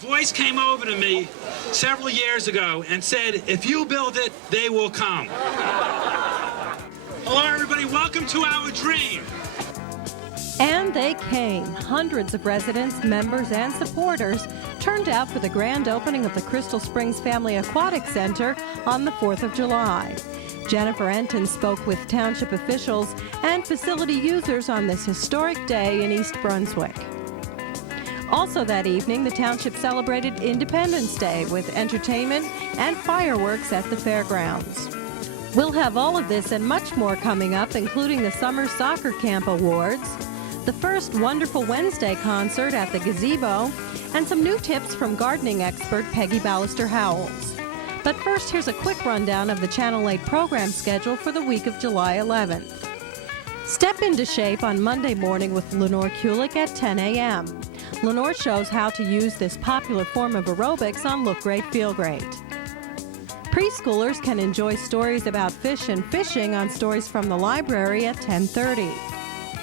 voice came over to me several years ago and said, if you build it, they will come. Hello, everybody. Welcome to our dream. And they came. Hundreds of residents, members, and supporters turned out for the grand opening of the Crystal Springs Family Aquatic Center on the 4th of July. Jennifer Enton spoke with township officials and facility users on this historic day in East Brunswick. Also that evening, the township celebrated Independence Day with entertainment and fireworks at the fairgrounds. We'll have all of this and much more coming up, including the Summer Soccer Camp Awards, the first Wonderful Wednesday concert at the Gazebo, and some new tips from gardening expert Peggy Ballister-Howells. But first, here's a quick rundown of the Channel 8 program schedule for the week of July 11th. Step into shape on Monday morning with Lenore Kulik at 10 a.m. Lenore shows how to use this popular form of aerobics on Look Great, Feel Great. Preschoolers can enjoy stories about fish and fishing on Stories from the Library at 10:30.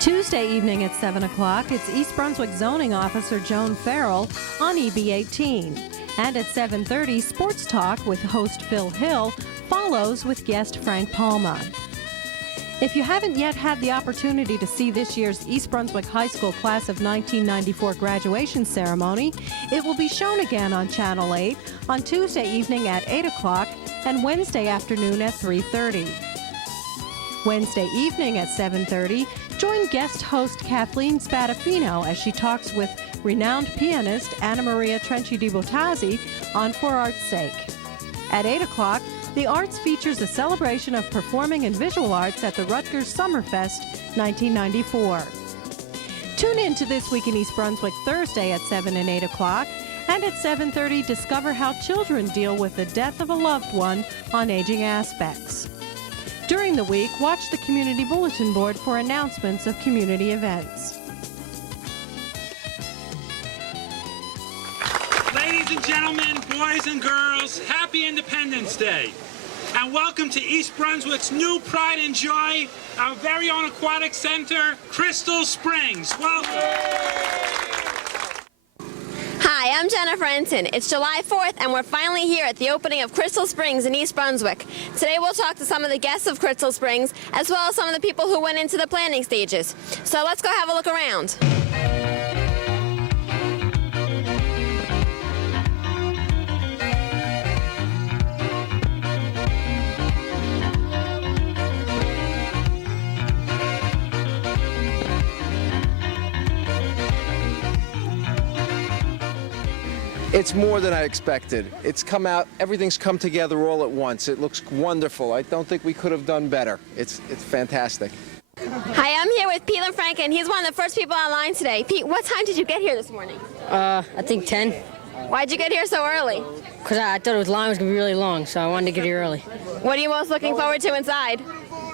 Tuesday evening at 7 o'clock, it's East Brunswick Zoning Officer Joan Farrell on EB18. And at 7:30, Sports Talk with host Phil Hill follows with guest Frank Palma. If you haven't yet had the opportunity to see this year's East Brunswick High School Class of 1994 graduation ceremony, it will be shown again on Channel 8 on Tuesday evening at 8 o'clock and Wednesday afternoon at 3:30. Wednesday evening at 7:30, join guest host Kathleen Spadafino as she talks with renowned pianist Anna Maria Trenchi di Bottazzi on For Art's Sake. At 8 o'clock, the Arts features a celebration of performing and visual arts at the Rutgers Summerfest 1994. Tune in to This Week in East Brunswick Thursday at 7 and 8 o'clock, and at 7:30, discover how children deal with the death of a loved one on Aging Aspects. During the week, watch the Community Bulletin Board for announcements of community events. Ladies and gentlemen, boys and girls, happy Independence Day. And welcome to East Brunswick's new pride and joy, our very own aquatic center, Crystal Springs. Welcome. Hi, I'm Jennifer Enton. It's July 4th, and we're finally here at the opening of Crystal Springs in East Brunswick. Today we'll talk to some of the guests of Crystal Springs, as well as some of the people who went into the planning stages. So let's go have a look around. It's more than I expected. It's come out, everything's come together all at once. It looks wonderful. I don't think we could have done better. It's fantastic. Hi, I'm here with Pete LaFranca, and he's one of the first people online today. Pete, what time did you get here this morning? I think 10. Why'd you get here so early? Because I thought the line was going to be really long, so I wanted to get here early. What are you most looking forward to inside?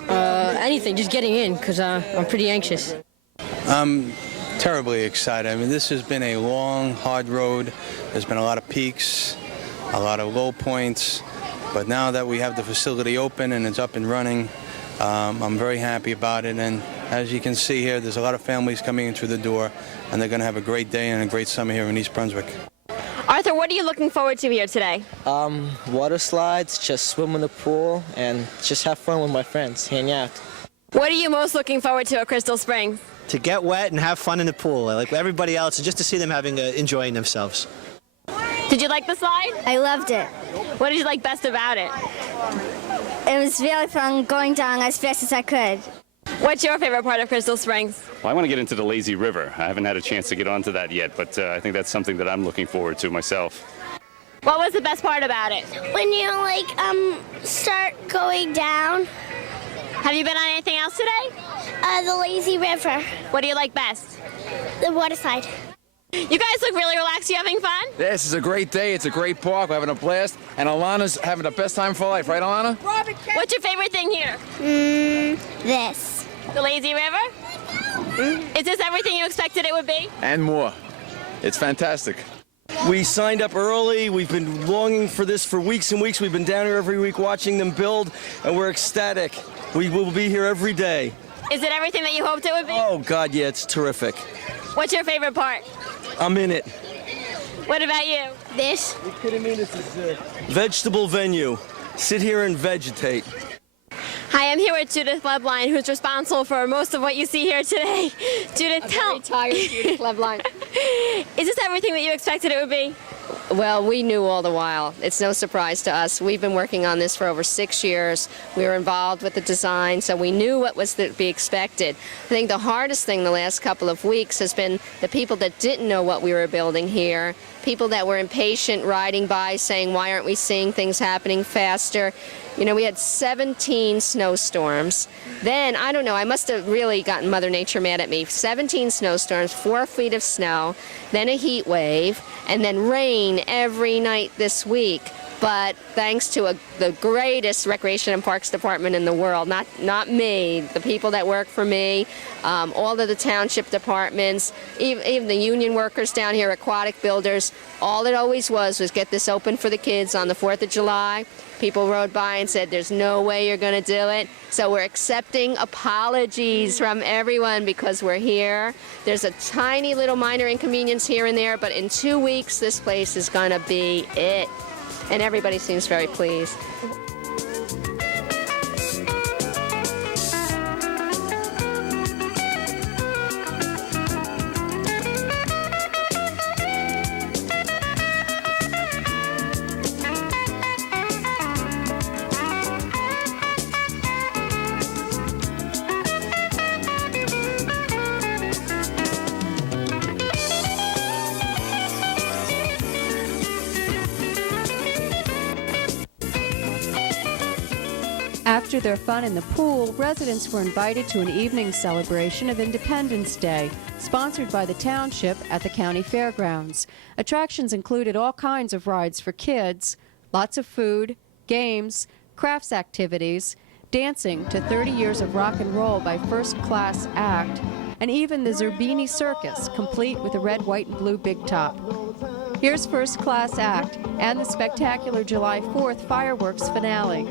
Anything, just getting in, because I'm pretty anxious. I'm terribly excited. I mean, this has been a long, hard road. There's been a lot of peaks, a lot of low points, but now that we have the facility open and it's up and running, I'm very happy about it. And as you can see here, there's a lot of families coming in through the door, and they're going to have a great day and a great summer here in East Brunswick. Arthur, what are you looking forward to here today? Water slides, just swim in the pool, and just have fun with my friends, hang out. What are you most looking forward to at Crystal Springs? To get wet and have fun in the pool, like everybody else, and just to see them enjoying themselves. Did you like the slide? I loved it. What did you like best about it? It was really fun going down as fast as I could. What's your favorite part of Crystal Springs? Well, I want to get into the lazy river. I haven't had a chance to get onto that yet, but I think that's something that I'm looking forward to myself. What was the best part about it? When you start going down. Have you been on anything else today? The lazy river. What do you like best? The water slide. You guys look really relaxed. You having fun? This is a great day. It's a great park. We're having a blast. And Alana's having the best time of her life. Right, Alana? What's your favorite thing here? This. The lazy river? Is this everything you expected it would be? And more. It's fantastic. We signed up early. We've been longing for this for weeks and weeks. We've been down here every week watching them build, and we're ecstatic. We will be here every day. Is it everything that you hoped it would be? Oh, God, yeah, it's terrific. What's your favorite part? I'm in it. What about you? This. Are you kidding me? This is a vegetable venue. Sit here and vegetate. Hi, I'm here with Judith Lebline, who's responsible for most of what you see here today. Judith, tell me. Tired Judith Lebline. Is this everything that you expected it would be? Well, we knew all the while. It's no surprise to us. We've been working on this for over 6 years. We were involved with the design, so we knew what was to be expected. I think the hardest thing the last couple of weeks has been the people that didn't know what we were building here, people that were impatient riding by saying, why aren't we seeing things happening faster? You know, we had 17 snowstorms. Then, I don't know, I must have really gotten Mother Nature mad at me. 17 snowstorms, 4 feet of snow, then a heat wave, and then rain every night this week. But thanks to the greatest Recreation and Parks Department in the world, not me, the people that work for me, all of the township departments, even the union workers down here, aquatic builders, all it always was get this open for the kids on the 4th of July. People rode by and said, there's no way you're going to do it. So we're accepting apologies from everyone because we're here. There's a tiny little minor inconvenience here and there, but in 2 weeks, this place is going to be it. And everybody seems very pleased. After their fun in the pool, residents were invited to an evening celebration of Independence Day, sponsored by the township at the county fairgrounds. Attractions included all kinds of rides for kids, lots of food, games, crafts activities, dancing to 30 years of rock and roll by First Class Act, and even the Zerbini Circus, complete with a red, white, and blue big top. Here's First Class Act and the spectacular July 4th fireworks finale.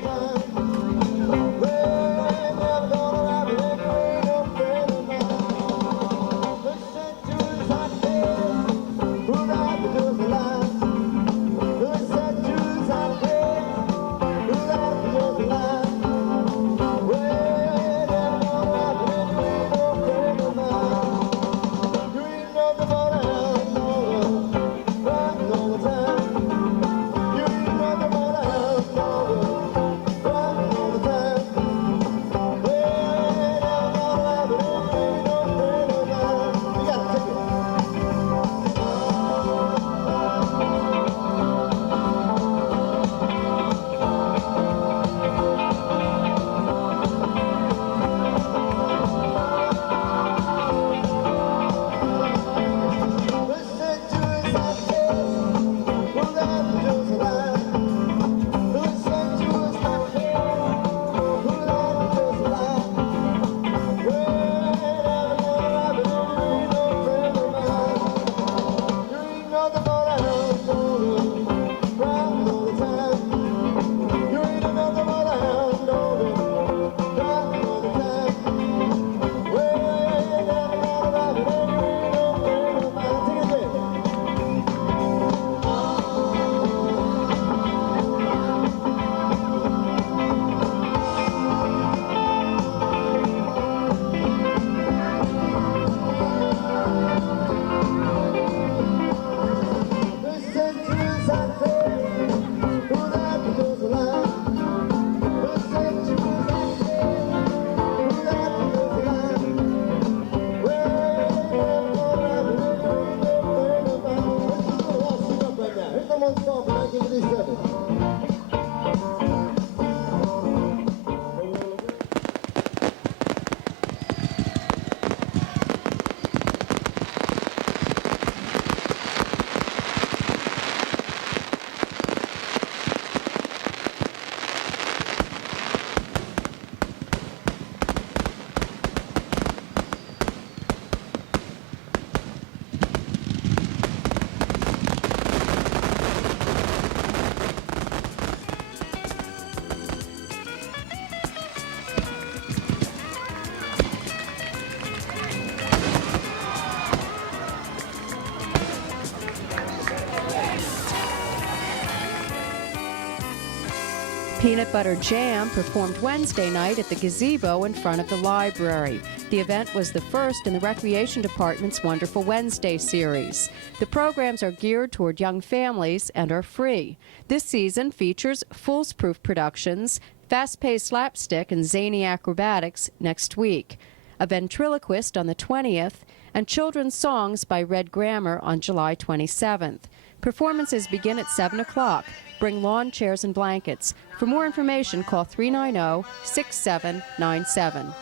Peanut Butter Jam performed Wednesday night at the gazebo in front of the library. The event was the first in the Recreation Department's Wonderful Wednesday series. The programs are geared toward young families and are free. This season features Fool's Proof Productions, fast-paced slapstick, and zany acrobatics next week, a ventriloquist on the 20th, and children's songs by Red Grammar on July 27th. Performances begin at 7 o'clock. Bring lawn chairs and blankets. For more information, call 390-6797. Don't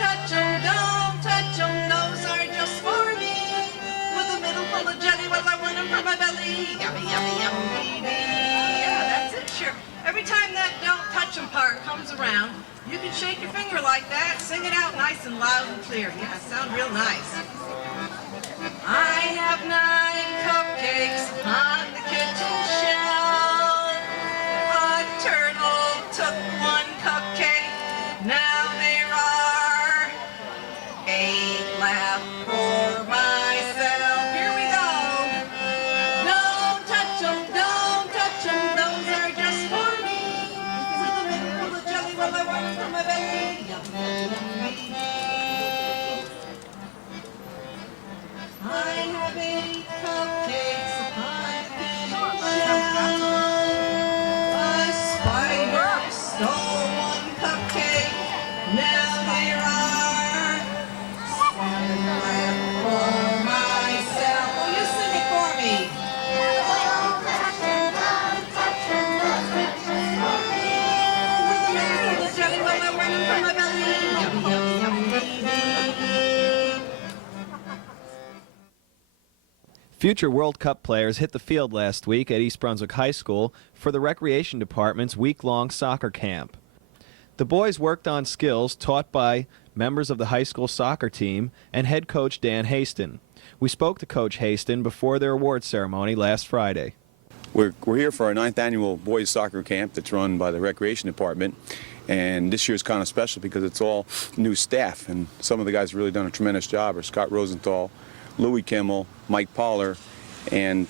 touch 'em, don't touch 'em, those are just for me. With a middle full of jelly, well, I want 'em from my belly. Yummy, yummy, yummy. Yeah, that's it, sure. Every time that don't touch 'em part comes around, you can shake your finger like that, sing it out nice and loud and clear. Yeah, sound real nice. I have 9 cupcakes on the kitchen shelf. A turtle took 1 cupcake. Now there are 8 left for myself. Here we go. Don't touch 'em, don't touch 'em. Those are just for me. With a middle full of jelly, well, I want 'em from my belly. Yummy, yummy. I have 8 cupcakes upon the kitchen shelf. A spider stole 1 cupcake. Now there are 7 left for myself. Will you sing it for me? With a middle full of jelly, well, I want 'em from my belly. Yummy, yummy, yummy. Future World Cup players hit the field last week at East Brunswick High School for the Recreation Department's week-long soccer camp. The boys worked on skills taught by members of the high school soccer team and head coach Dan Haston. We spoke to Coach Haston before their award ceremony last Friday. We're here for our 9th annual boys soccer camp that's run by the Recreation Department, and this year's kind of special because it's all new staff, and some of the guys have really done a tremendous job. Are Scott Rosenthal, Louis Kimmel, Mike Poller, and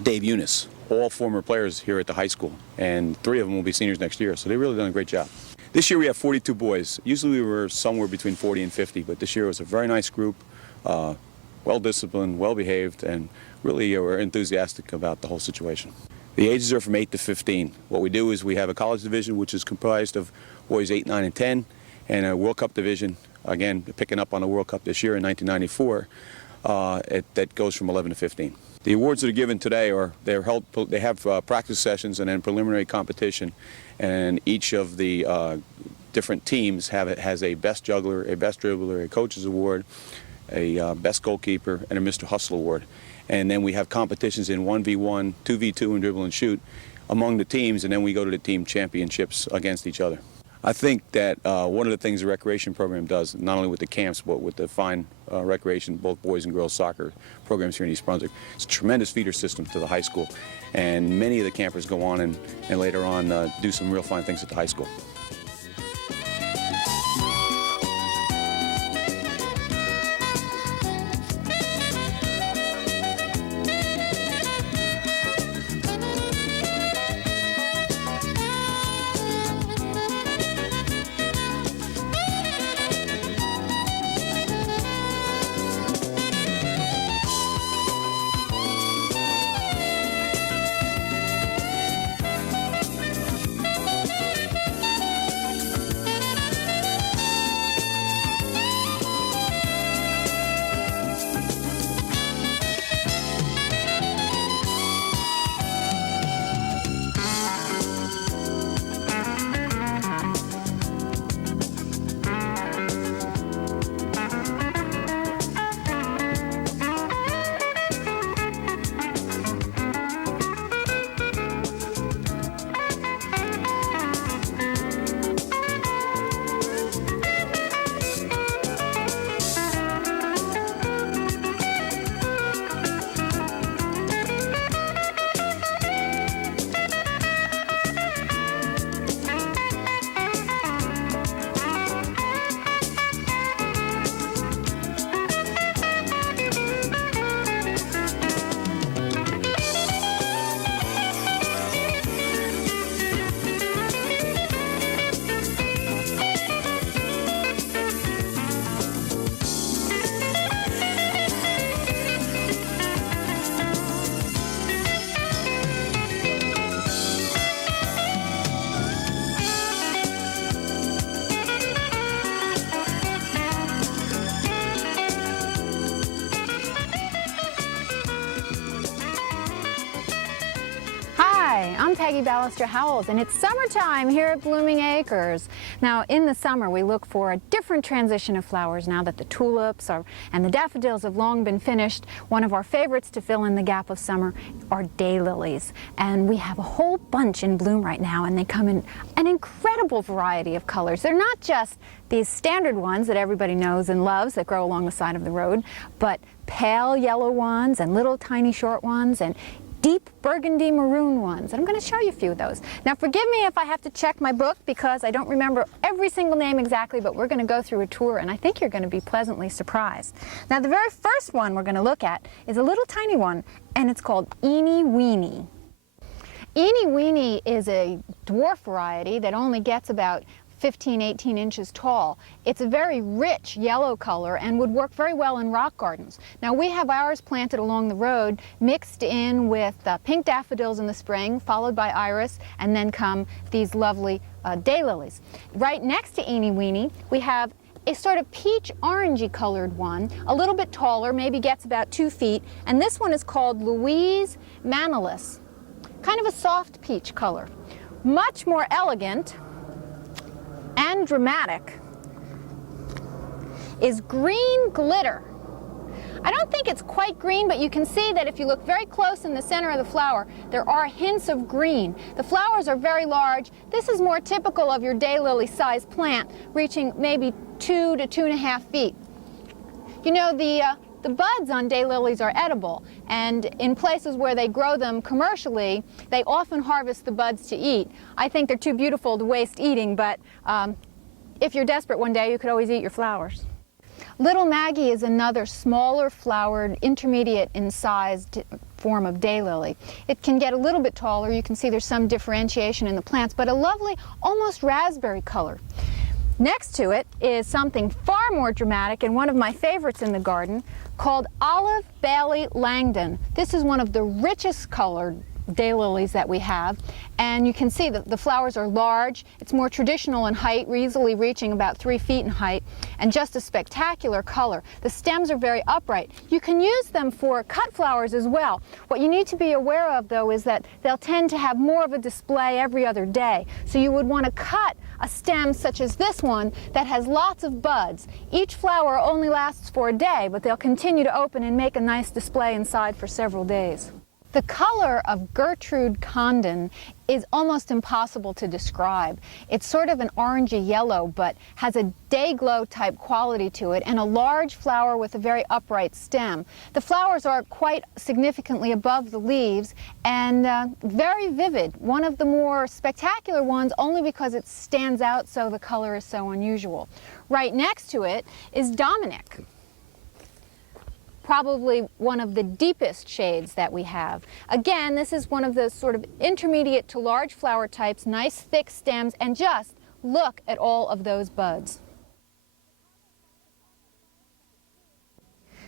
Dave Eunice, all former players here at the high school, and 3 of them will be seniors next year, so they've really done a great job. This year we have 42 boys. Usually we were somewhere between 40 and 50, but this year it was a very nice group, well-disciplined, well-behaved, and really we're enthusiastic about the whole situation. The ages are from 8 to 15. What we do is we have a college division, which is comprised of boys 8, 9, and 10, and a World Cup division, again, picking up on the World Cup this year in 1994, that goes from 11 to 15. The awards that are given today they have practice sessions and then preliminary competition, and each of the different teams has a best juggler, a best dribbler, a coach's award, a best goalkeeper, and a Mr. Hustle award. And then we have competitions in 1v1, 2v2, and dribble and shoot among the teams, and then we go to the team championships against each other. I think that one of the things the recreation program does, not only with the camps, but with the fine recreation, both boys and girls soccer programs here in East Brunswick, it's a tremendous feeder system to the high school. And many of the campers go on and later on do some real fine things at the high school. I'm Peggy Ballister Howells, and it's summertime here at Blooming Acres. Now, in the summer, we look for a different transition of flowers now that the tulips and the daffodils have long been finished. One of our favorites to fill in the gap of summer are daylilies. And we have a whole bunch in bloom right now, and they come in an incredible variety of colors. They're not just these standard ones that everybody knows and loves that grow along the side of the road, but pale yellow ones and little tiny short ones and deep burgundy maroon ones. And I'm going to show you a few of those. Now forgive me if I have to check my book because I don't remember every single name exactly, but we're going to go through a tour and I think you're going to be pleasantly surprised. Now the very first one we're going to look at is a little tiny one, and it's called Eeny Weeny. Eeny Weeny is a dwarf variety that only gets about 15-18 inches tall. It's a very rich yellow color and would work very well in rock gardens. Now we have ours planted along the road, mixed in with pink daffodils in the spring, followed by iris, and then come these lovely daylilies. Right next to Eeny Weeny, we have a sort of peach orangey colored one, a little bit taller, maybe gets about 2 feet, and this one is called Louise Manilus. Kind of a soft peach color. Much more elegant and dramatic is Green Glitter. I don't think it's quite green, but you can see that if you look very close in the center of the flower, there are hints of green. The flowers are very large. This is more typical of your daylily sized plant, reaching maybe 2 to 2.5 feet. You know, the buds on daylilies are edible, and in places where they grow them commercially, they often harvest the buds to eat. I think they're too beautiful to waste eating, but if you're desperate one day, you could always eat your flowers. Little Maggie is another smaller flowered, intermediate in sized form of daylily. It can get a little bit taller. You can see there's some differentiation in the plants, but a lovely, almost raspberry color. Next to it is something far more dramatic and one of my favorites in the garden called Olive Bailey Langdon. This is one of the richest colored daylilies that we have, and you can see that the flowers are large. It's more traditional in height, easily reaching about 3 feet in height, and just a spectacular color. The stems are very upright. You can use them for cut flowers as well. What you need to be aware of, though, is that they'll tend to have more of a display every other day. So you would want to cut a stem such as this one that has lots of buds. Each flower only lasts for a day, but they'll continue to open and make a nice display inside for several days. The color of Gertrude Condon is almost impossible to describe. It's sort of an orangey yellow, but has a day glow type quality to it and a large flower with a very upright stem. The flowers are quite significantly above the leaves and very vivid. One of the more spectacular ones only because it stands out so the color is so unusual. Right next to it is Dominic. Probably one of the deepest shades that we have. Again, this is one of those sort of intermediate to large flower types, nice thick stems, and just look at all of those buds.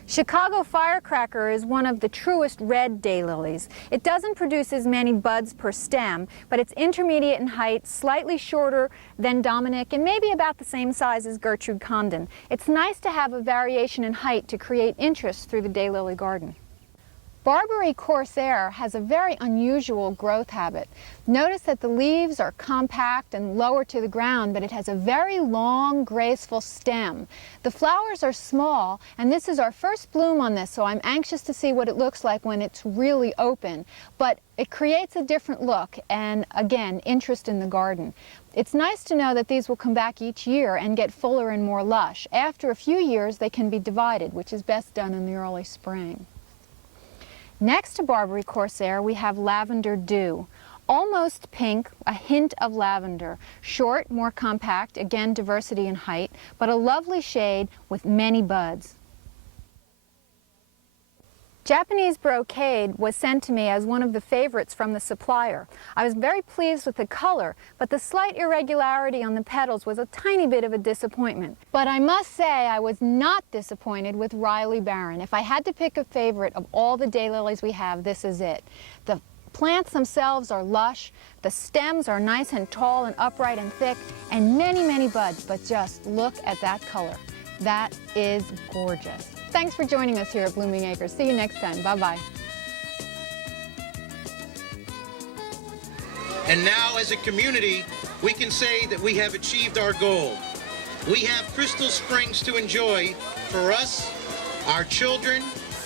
Chicago Firecracker is one of the truest red daylilies. It doesn't produce as many buds per stem, but it's intermediate in height, slightly shorter than Dominic, and maybe about the same size as Gertrude Condon. It's nice to have a variation in height to create interest through the daylily garden. Barbary Corsair has a very unusual growth habit. Notice that the leaves are compact and lower to the ground, but it has a very long, graceful stem. The flowers are small, and this is our first bloom on this, so I'm anxious to see what it looks like when it's really open. But it creates a different look and, again, interest in the garden. It's nice to know that these will come back each year and get fuller and more lush. After a few years, they can be divided, which is best done in the early spring. Next to Barbary Corsair, we have Lavender Dew. Almost pink, a hint of lavender. Short, more compact, again diversity in height, but a lovely shade with many buds. Japanese Brocade was sent to me as one of the favorites from the supplier. I was very pleased with the color, but the slight irregularity on the petals was a tiny bit of a disappointment. But I must say I was not disappointed with Riley Barron. If I had to pick a favorite of all the daylilies we have, this is it. The plants themselves are lush, the stems are nice and tall and upright and thick, and many, many buds, but just look at that color. That is gorgeous. Thanks for joining us here at Blooming Acres. See you next time. Bye-bye. And now, as a community, we can say that we have achieved our goal. We have Crystal Springs to enjoy for us, our children,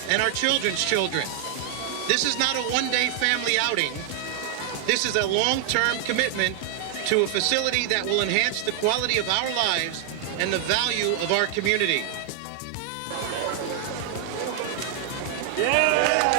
and our children's children. This is not a one-day family outing. This is a long-term commitment to a facility that will enhance the quality of our lives and the value of our community. Yeah!